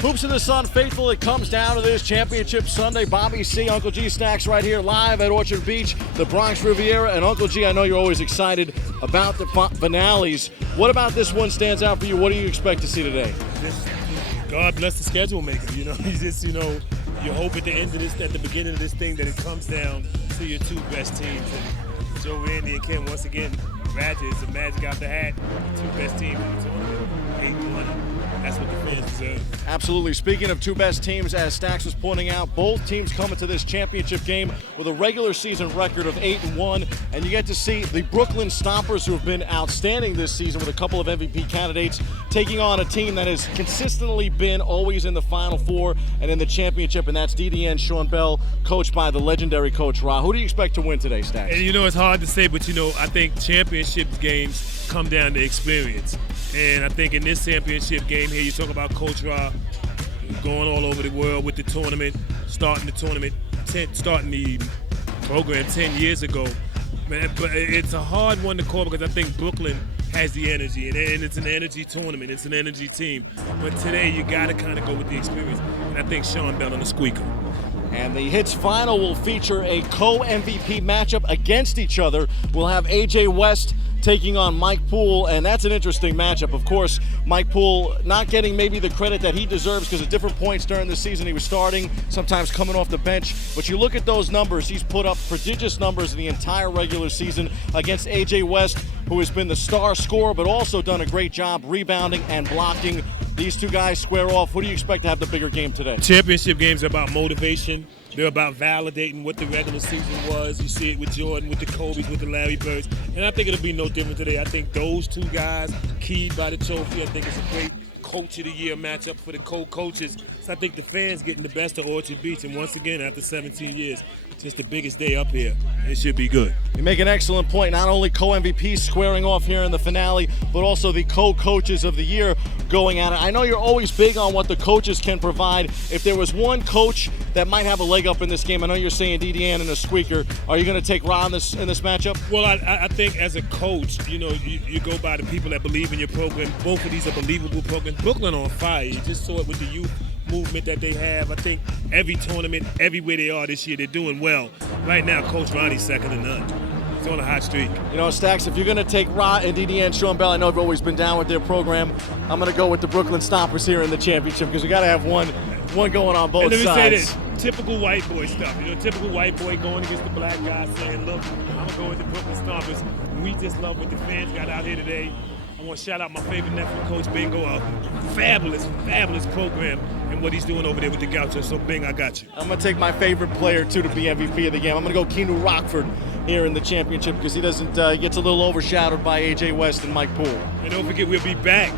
Hoops in the Sun faithful, it comes down to this championship Sunday. Bobby C, Uncle G Stacks right here live at Orchard Beach, the Bronx Riviera. And Uncle G, I know you're always excited about the finales. What about this one stands out for you? What do you expect to see today? God bless the schedule maker. You hope at the end of this, at the beginning of this thing, that it comes down to your two best teams. And Joe Randy and Ken, once again, it's the magic out the hat. Two best teams in the tournament. 8-1. That's what the fans deserve. Absolutely. Speaking of two best teams, as Stacks was pointing out, both teams coming to this championship game with a regular season record of 8-1, and you get to see the Brooklyn Stompers, who have been outstanding this season with a couple of MVP candidates, taking on a team that has consistently been always in the Final Four and in the championship, and that's DDN Sean Bell, coached by the legendary Coach Ra. Who do you expect to win today, Stacks? And it's hard to say, but I think championship games come down to experience. And I think in this championship game here, you talk about Coach Ra going all over the world with the tournament, starting the program 10 years ago. But it's a hard one to call because I think Brooklyn has the energy, and it's an energy tournament. It's an energy team. But today, you got to kind of go with the experience. And I think Sean Bell on the squeaker. And the Hits final will feature a co-MVP matchup against each other. We'll have AJ West taking on Mike Poole, and that's an interesting matchup. Of course, Mike Poole not getting maybe the credit that he deserves because at different points during the season he was starting, sometimes coming off the bench. But you look at those numbers, he's put up prodigious numbers in the entire regular season against AJ West, who has been the star scorer, but also done a great job rebounding and blocking. These two guys square off. Who do you expect to have the bigger game today? Championship games are about motivation. They're about validating what the regular season was. You see it with Jordan, with the Kobe's, with the Larry Birds. And I think it'll be no different today. I think those two guys, keyed by the trophy, I think it's a great Coach of the Year matchup for the co-coaches. So I think the fans getting the best of Orchard Beach. And once again, after 17 years, just the biggest day up here. It should be good. You make an excellent point. Not only co-MVPs squaring off here in the finale, but also the co-coaches of the year going at it. I know you're always big on what the coaches can provide. If there was one coach that might have a leg up in this game, I know you're saying DDN and a squeaker. Are you going to take Ra in this matchup? Well, I think as a coach, you go by the people that believe in your program. Both of these are believable programs. Brooklyn on fire. You just saw it with the youth movement that they have. I think every tournament, everywhere they are this year, they're doing well. Right now, Coach Ronnie's second to none. He's on a hot streak. Stacks, if you're going to take Ra and DDN Sean Bell, I know I've always been down with their program. I'm going to go with the Brooklyn Stompers here in the championship because we got to have one going on both sides. And let me say this, typical white boy stuff. Typical white boy going against the black guy saying, look, I'm going to go with the Brooklyn Stompers. We just love what the fans got out here today. I want to shout out my favorite nephew, Coach Bingo, a fabulous program and what he's doing over there with the Gauchos. So, Bing, I got you. I'm going to take my favorite player, too, to be MVP of the game. I'm going to go Keanu Rockford here in the championship because he gets a little overshadowed by AJ West and Mike Poole. And don't forget, we'll be back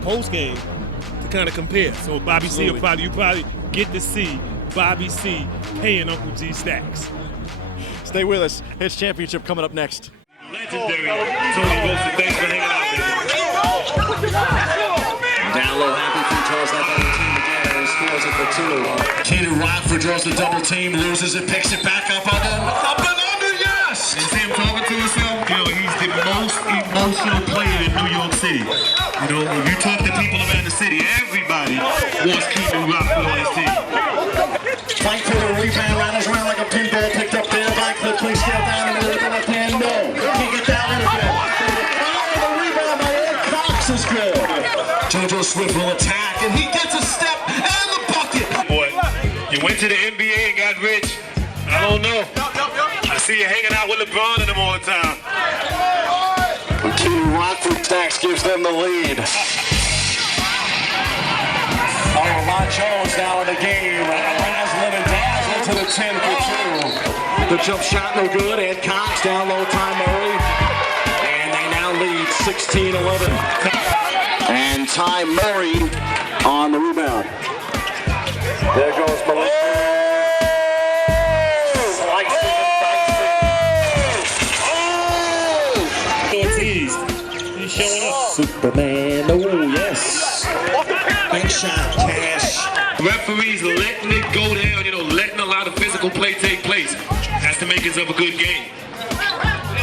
post-game to kind of compare. So, Bobby Absolutely. C, you probably get to see Bobby C paying Uncle G Stacks. Stay with us. Hits championship coming up next. Legendary Tony Wilson, thanks for hanging out there. Down low, happy free throws that double team again, and scores it for 2. Keanu Rockford draws the double team, loses it, picks it back up and under, yes! You see him talking to himself? He's the most emotional player in New York City. When you talk to people around the city, everybody wants Keanu Rockford on his team. Fight for the rebound, rattles around like a pinball, picked up there by Clip, please scale down and the left hand, no. Can't get that one again. The rebound by Ed Cox is good. JoJo Swift will attack, and he gets a step and the bucket. Boy, you went to the NBA and got rich. I don't know. I see you hanging out with LeBron and them all the time. Keanu Rockford Stacks gives them the lead. Lamont Jones now in the game. Razzling and dazzling to the 10 for 2. The jump shot no good. Ed Cox down low, Ty Murray. And they now lead 16-11. And Ty Murray on the rebound. There goes Murray. He's showing up. Superman, oh yes. Big shot, cash. Referees letting it go down, letting a lot of physical play take place. That's the makings of a good game.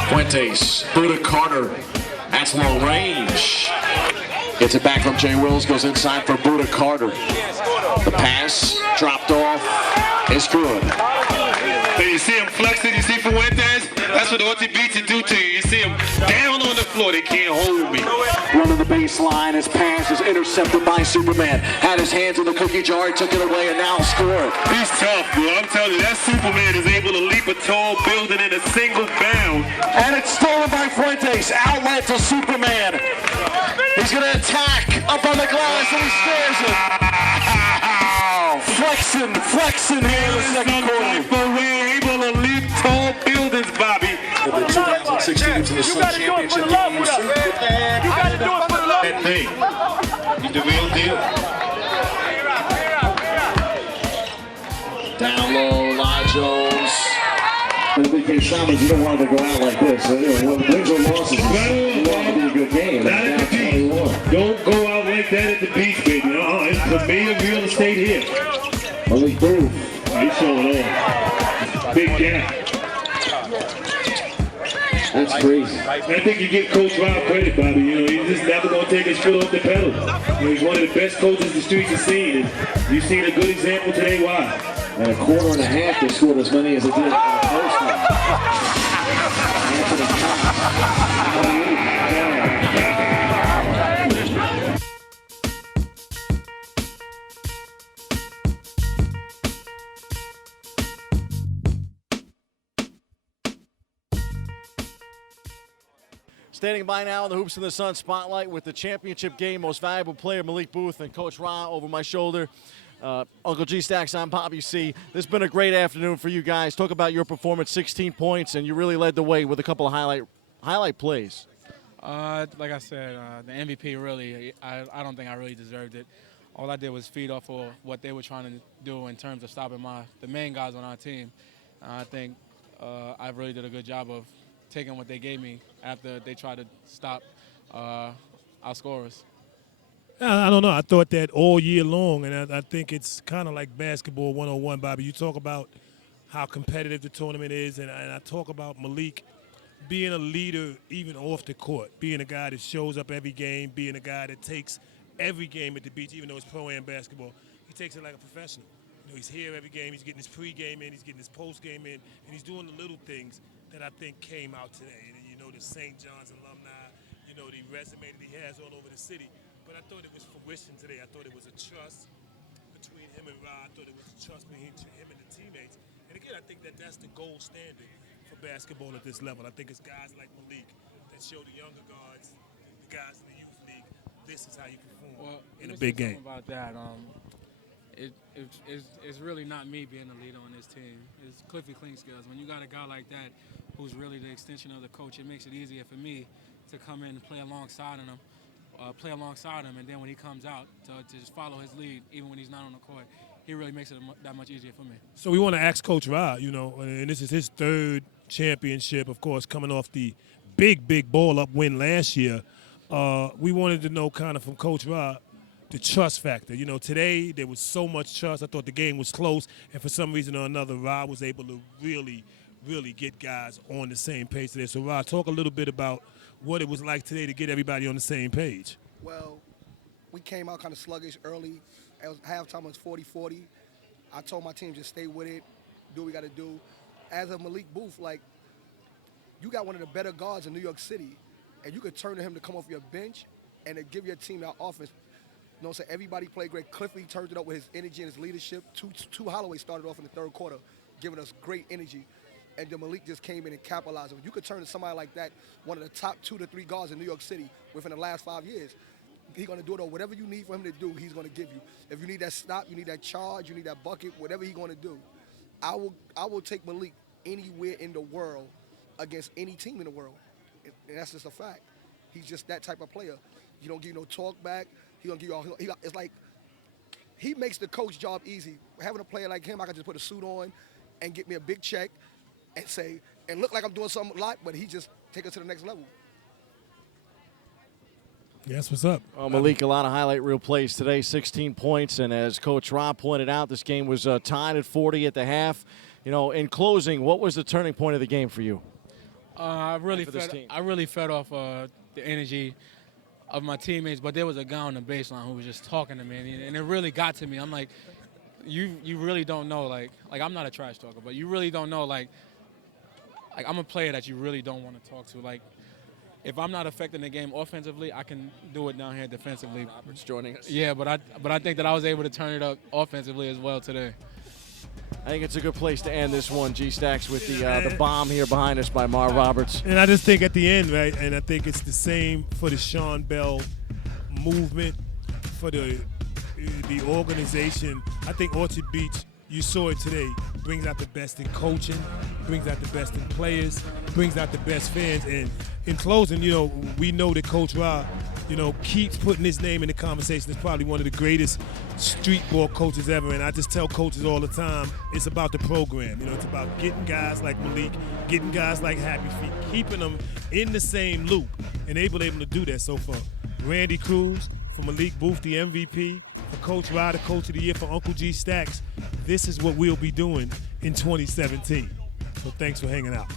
Fuentes, Buda Carter. That's long range. Gets it back from Jay Wills, goes inside for Buda Carter. The pass dropped off. It's good. You see him flexing, you see Fuentes? That's what Ortiz beats it do to you. You see him down on the floor, they can't hold me. Running the baseline, his pass is intercepted by Superman. Had his hands in the cookie jar, he took it away and now scored. He's tough, bro. I'm telling you, that Superman is able to leap a tall building in a single bound. And it's stolen by Fuentes. Outlet to Superman. He's going to attack up on the glass and he scores it. Flexing here in the second quarter. We're able to leap tall buildings, Bobby. The 2016 to the Sun Championship game. You got to do it for the love. That thing. He's the real deal. Down low, Lon Jones. For the BK Stompers, you don't want to go out like this. Wins or losses, you want to be a good game. Not at the beach. Don't go out like that at the beach, baby. It's premier real estate here. Malik Booth. He's showing off. Big gap. That's crazy. I think you give Coach Rob credit, Bobby. He's just never going to take his foot off the pedal. He's one of the best coaches the streets have seen, and you've seen a good example today. Why? And a quarter and a half, they scored as many as they did in the first one. Standing by now in the Hoops in the Sun spotlight with the championship game most valuable player Malik Booth and Coach Ra over my shoulder. Uncle G Stacks, I'm Poppy C. This has been a great afternoon for you guys. Talk about your performance, 16 points, and you really led the way with a couple of highlight plays. Like I said, the MVP really, I don't think I really deserved it. All I did was feed off of what they were trying to do in terms of stopping the main guys on our team. I think I really did a good job of taking what they gave me after they tried to stop our scorers. I don't know. I thought that all year long, and I think it's kind of like basketball 101, Bobby. You talk about how competitive the tournament is, and I talk about Malik being a leader even off the court, being a guy that shows up every game, being a guy that takes every game at the beach, even though it's pro-am basketball. He takes it like a professional. He's here every game. He's getting his pregame in. He's getting his postgame in, and he's doing the little things that I think came out today. And the St. John's alumni, the resume that he has all over the city. But I thought it was fruition today. I thought it was a trust between him and Rod. I thought it was a trust between him and the teammates. And again, I think that that's the gold standard for basketball at this level. I think it's guys like Malik that show the younger guards, the guys in the youth league, this is how you perform in a big game. About that, it's really not me being the leader on this team. It's Cliffy Cleanskills. When you got a guy like that who's really the extension of the coach, it makes it easier for me to come in and play alongside him, and then when he comes out, to just follow his lead, even when he's not on the court. He really makes it that much easier for me. So we want to ask Coach Rod, and this is his third championship, of course, coming off the big ball-up win last year. We wanted to know kind of from Coach Rod the trust factor. Today there was so much trust. I thought the game was close, and for some reason or another, Rod was able to really get guys on the same page today. So, Rod, talk a little bit about what it was like today to get everybody on the same page. Well, we came out kind of sluggish early. Halftime was 40-40. I told my team just stay with it, do what we got to do. As a Malik Booth, you got one of the better guards in New York City, and you could turn to him to come off your bench and to give your team that offense. So everybody played great. Cliffy turned it up with his energy and his leadership. Two Holloway started off in the third quarter, giving us great energy. And then Malik just came in and capitalized. If you could turn to somebody like that, one of the top 2 to 3 guards in New York City within the last 5 years, he's going to do it all. Whatever you need for him to do, he's going to give you. If you need that stop, you need that charge, you need that bucket, whatever he's going to do. I will take Malik anywhere in the world against any team in the world. And that's just a fact. He's just that type of player. You don't give you no talk back. He don't give you all. It's like he makes the coach job easy. Having a player like him, I can just put a suit on and get me a big check and look like I'm doing something a lot, but he just take us to the next level. Yes, what's up? Malik, a lot of highlight reel plays today, 16 points, and as Coach Rob pointed out, this game was tied at 40 at the half. In closing, what was the turning point of the game for you? I really fed off the energy of my teammates, but there was a guy on the baseline who was just talking to me, and it really got to me. I'm like, you really don't know, like I'm not a trash talker, but you really don't know, like I'm a player that you really don't want to talk to. Like, if I'm not affecting the game offensively, I can do it down here defensively. Roberts joining us. Yeah, but I think that I was able to turn it up offensively as well today. I think it's a good place to end this one, G-Stacks, with the bomb here behind us by Marv Roberts. And I just think at the end, right, and I think it's the same for the Sean Bell movement, for the organization. I think Orchard Beach, you saw it today, brings out the best in coaching, brings out the best in players, brings out the best fans. And in closing, we know that Coach Ra, keeps putting his name in the conversation as probably one of the greatest street ball coaches ever. And I just tell coaches all the time, it's about the program. It's about getting guys like Malik, getting guys like Happy Feet, keeping them in the same loop, and able to do that. So for Randy Cruz, for Malik Booth, the MVP, for Coach Ra, the Coach of the Year, for Uncle G Stacks, this is what we'll be doing in 2017. So thanks for hanging out.